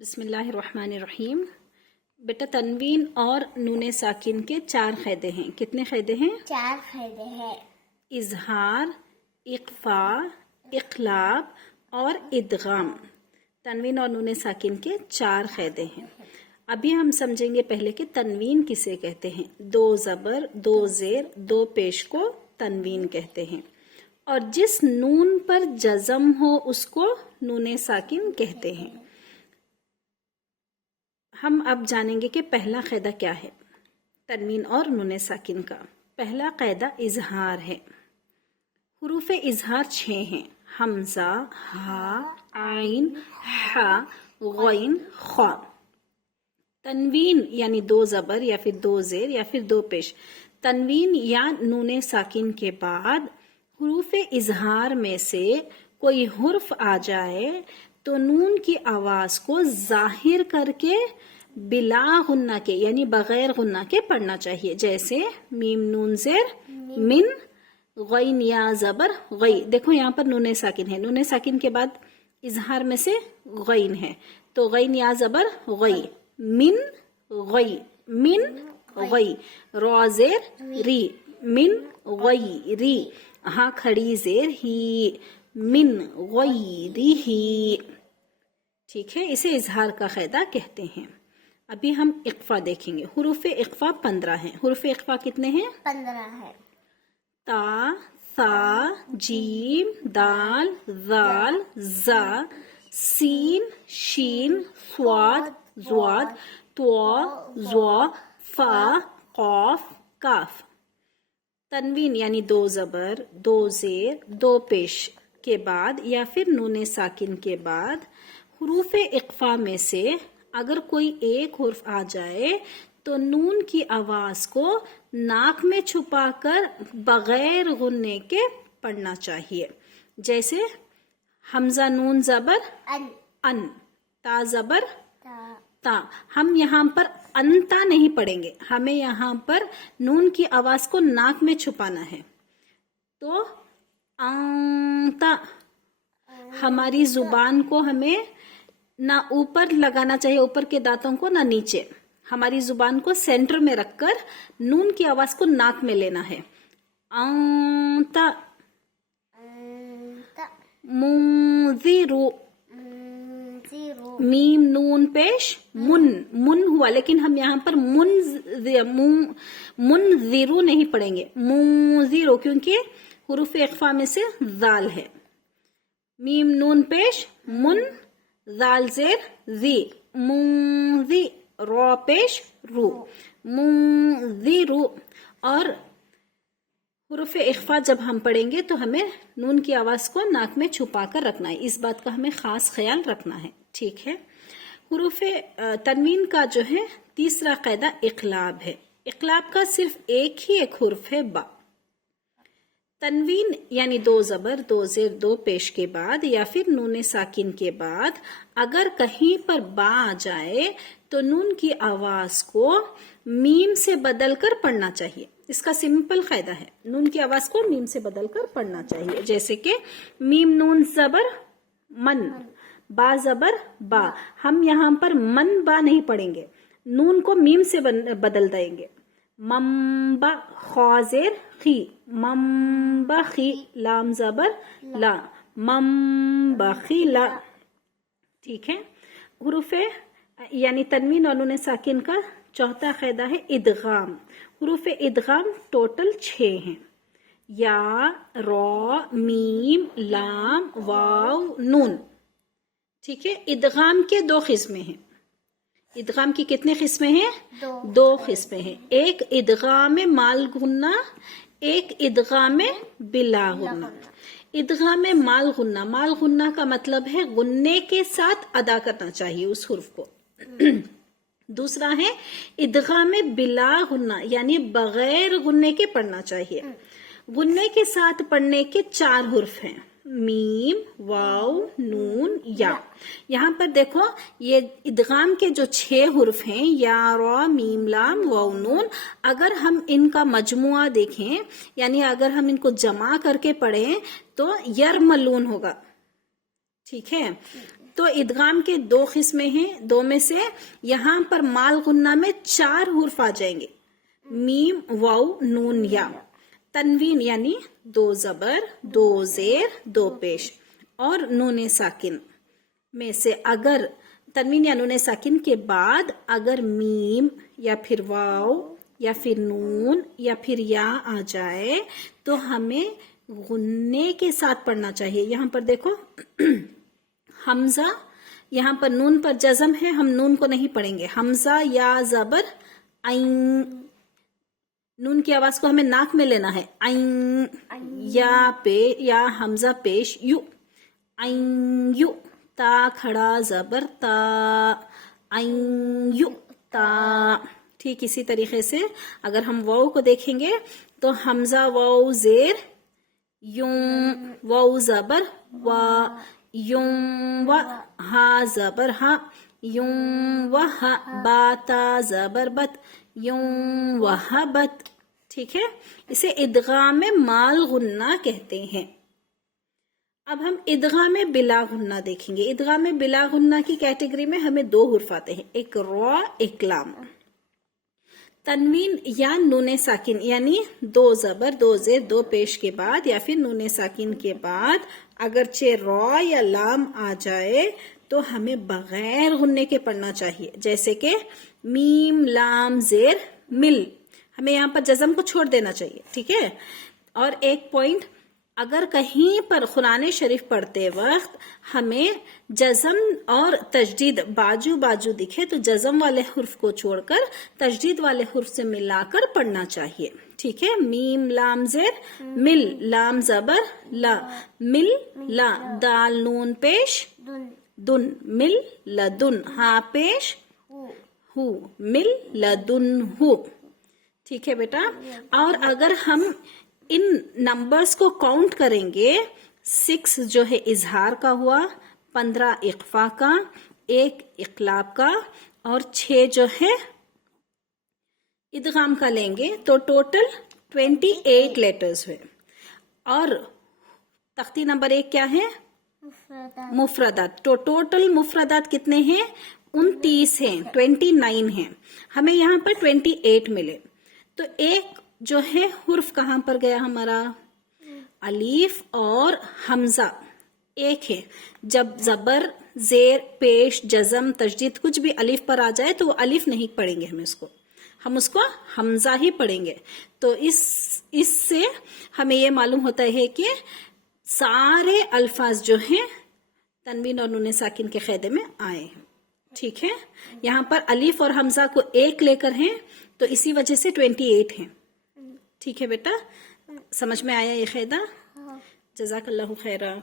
بسم اللہ الرحمن الرحیم۔ بیٹا تنوین اور نون ساکن کے 4 قاعدے ہیں۔ کتنے قاعدے ہیں؟ 4 قاعدے ہیں۔ اظہار، اخفاء، اقلاب اور ادغام۔ تنوین اور نون ساکن کے 4 قاعدے ہیں۔ ابھی ہم سمجھیں گے پہلے کہ تنوین کسے کہتے ہیں۔ 2 زبر، 2 زیر، 2 پیش کو تنوین کہتے ہیں، اور جس نون پر جزم ہو اس کو نون ساکن کہتے ہیں۔ ہم اب جانیں گے کہ پہلا قاعدہ کیا ہے تنوین اور نون ساکن کا۔ پہلا قاعدہ اظہار ہے۔ حروف اظہار 6 ہیں: حمزہ، ہا، عین، حا، غین، خا۔ تنوین یعنی 2 زبر یا پھر 2 زیر یا پھر 2 پیش، تنوین یا نون ساکن کے بعد حروف اظہار میں سے کوئی حرف آ جائے تو نون کی آواز کو ظاہر کر کے بلا غنہ کے یعنی بغیر غنہ کے پڑھنا چاہیے، جیسے میم نون زیر من، غین یا زبر غی۔ دیکھو یہاں پر نون ساکن ہے، نون ساکن کے بعد اظہار میں سے غین ہے تو غین یا زبر غی، من غی، من غی، را زیر ری، من غی ری، ہاں کھڑی زیر ہی، من غیری ہی۔ ٹھیک ہے، اسے اظہار کا قاعدہ کہتے ہیں۔ ابھی ہم اقفا دیکھیں گے۔ حروف اقفا 15 ہیں۔ حروف اقفا کتنے ہیں؟ 15 ہے۔ تا، ثا، جیم، دال، ذال، زا، سین، شین، صاد، ضاد، طوا، ظا، فا، قاف، کاف۔ تنوین یعنی 2 زبر، 2 زیر، 2 پیش کے بعد یا پھر نون ساکن کے بعد حروف اقفا میں سے اگر کوئی ایک حرف آ جائے تو نون کی آواز کو ناک میں چھپا کر بغیر غننے کے پڑھنا چاہیے، جیسے حمزہ نون زبر ان، تا زبر تا۔ ہم یہاں پر انتا نہیں پڑھیں گے، ہمیں یہاں پر نون کی آواز کو ناک میں چھپانا ہے، تو انتا۔ ہماری زبان کو ہمیں نہ اوپر لگانا چاہیے، اوپر کے دانتوں کو، نہ نیچے۔ ہماری زبان کو سینٹر میں رکھ کر نون کی آواز کو ناک میں لینا ہے۔ انتا منذرو، میم نون پیش من، من ہوا، لیکن ہم یہاں پر منذرو نہیں پڑھیں گے، منذرو، کیونکہ حروف اقفا میں سے ذال ہے۔ میم نون پیش من، ذال زیر زی، منذی، را پیش رو، منذرو۔ اور حروف اخفا جب ہم پڑھیں گے تو ہمیں نون کی آواز کو ناک میں چھپا کر رکھنا ہے، اس بات کا ہمیں خاص خیال رکھنا ہے۔ ٹھیک ہے، حروف تنوین کا جو ہے تیسرا قاعدہ اقلاب ہے۔ اقلاب کا صرف ایک حرف ہے، با۔ تنوین یعنی 2 زبر، 2 زیر، 2 پیش کے بعد یا پھر نون ساکن کے بعد اگر کہیں پر با آ جائے تو نون کی آواز کو میم سے بدل کر پڑھنا چاہیے۔ اس کا سمپل قاعدہ ہے، نون کی آواز کو میم سے بدل کر پڑھنا چاہیے، جیسے کہ میم نون زبر من، با زبر با۔ ہم یہاں پر من با نہیں پڑھیں گے، نون کو میم سے بدل دیں گے۔ منبا، خا زیر خی، منبخی، لام زبر لا، منبخی لا۔ ٹھیک ہے، حروف یعنی تنوین اور نون ساکن کا چوتھا قاعدہ ہے ادغام۔ حروف ادغام ٹوٹل 6 ہیں: یا، را، میم، لام، واو، نون۔ ٹھیک ہے، ادغام کے 2 قسمیں ہیں۔ ادغام کی کتنے قسمیں ہیں؟ 2 قسمیں ہیں، ایک ادغام مال غنہ، ایک ادغام بلا غنہ۔ ادغام مال غنہ، مال غنہ کا مطلب ہے غنے کے ساتھ ادا کرنا چاہیے اس حرف کو۔ دوسرا ہے ادغام بلا غنہ، یعنی بغیر غنے کے پڑھنا چاہیے۔ غنے کے ساتھ پڑھنے کے 4 حرف ہیں: میم، واو، نون، یا۔ یہاں پر دیکھو یہ ادغام کے جو 6 حرف ہیں، یا، را، میم، لام، واو، نون، اگر ہم ان کا مجموعہ دیکھیں یعنی اگر ہم ان کو جمع کر کے پڑھیں تو یرملون ہوگا۔ ٹھیک ہے، تو ادغام کے 2 قسمیں ہیں، 2 میں سے یہاں پر مال غنہ میں 4 حرف آ جائیں گے، میم، واو، نون، یا۔ تنوین یعنی 2 زبر، 2 زیر، 2 پیش اور نون ساکن میں سے اگر تنوین یا نون ساکن کے بعد اگر میم یا پھر واو یا پھر نون یا پھر یا آ جائے تو ہمیں غنے کے ساتھ پڑھنا چاہیے۔ یہاں پر دیکھو حمزہ، یہاں پر نون پر جزم ہے، ہم نون کو نہیں پڑھیں گے، حمزہ یا زبر عین، نون کی آواز کو ہمیں ناک میں لینا ہے، عین، یا حمزہ پیش یو، عین یو، تا کھڑا زبر تا، عین یو تا۔ ٹھیک اسی طریقے سے اگر ہم واو کو دیکھیں گے تو حمزہ واو زیر یوں، واو زبر وا، یوں و، ہا زبر ہا، یوں و ہا، با تا زبر بت، یوں و ہا بت۔ ٹھیک ہے، اسے ادغام مال غنہ کہتے ہیں۔ اب ہم ادغام بلا غنہ دیکھیں گے۔ ادغام بلا غنہ کی کیٹیگری میں ہمیں 2 حرف آتے ہیں، ایک را، ایک لام۔ تنوین یا نون ساکن یعنی 2 زبر، 2 زیر، 2 پیش کے بعد یا پھر نون ساکن کے بعد اگرچہ را یا لام آ جائے تو ہمیں بغیر غنے کے پڑھنا چاہیے، جیسے کہ میم لام زیر مل، ہمیں یہاں پر جزم کو چھوڑ دینا چاہیے۔ ٹھیک ہے، اور ایک پوائنٹ، اگر کہیں پر قرآن شریف پڑھتے وقت ہمیں جزم اور تشدید باجو باجو دکھے تو جزم والے حرف کو چھوڑ کر تشدید والے حرف سے ملا کر پڑھنا چاہیے۔ ٹھیک ہے، میم لام زیر مل، لام زبر لا، مل لا، دال نون پیش دن، مل لدن، ہا پیش ہو، مل لدن ہو۔ ٹھیک ہے بیٹا، اور اگر ہم ان نمبرز کو کاؤنٹ کریں گے، 6 جو ہے اظہار کا ہوا، 15 اخفا کا، 1 اقلاب کا اور 6 جو ہے ادغام کا لیں گے تو ٹوٹل 28 لیٹرز ہوئے۔ اور تختی نمبر 1 کیا ہے؟ مفردات۔ تو ٹوٹل مفردات کتنے ہیں؟ 29 ہیں، 29 ہیں، ہمیں یہاں پر 28 ملے۔ تو ایک جو ہے حرف کہاں پر گیا ہمارا؟ الف اور حمزہ ایک ہے۔ جب زبر، زیر، پیش، جزم، تشدید کچھ بھی الف پر آ جائے تو وہ الف نہیں پڑھیں گے، ہم اس کو حمزہ ہی پڑھیں گے۔ تو اس سے ہمیں یہ معلوم ہوتا ہے کہ سارے الفاظ جو ہیں تنوین اور نون ساکن کے قاعدے میں آئے ہیں۔ ٹھیک ہے، یہاں پر الف اور حمزہ کو 1 لے کر ہیں تو اسی وجہ سے 28 ہیں۔ ٹھیک ہے بیٹا، سمجھ میں آیا یہ قاعدہ؟ جزاک اللہ خیرہ۔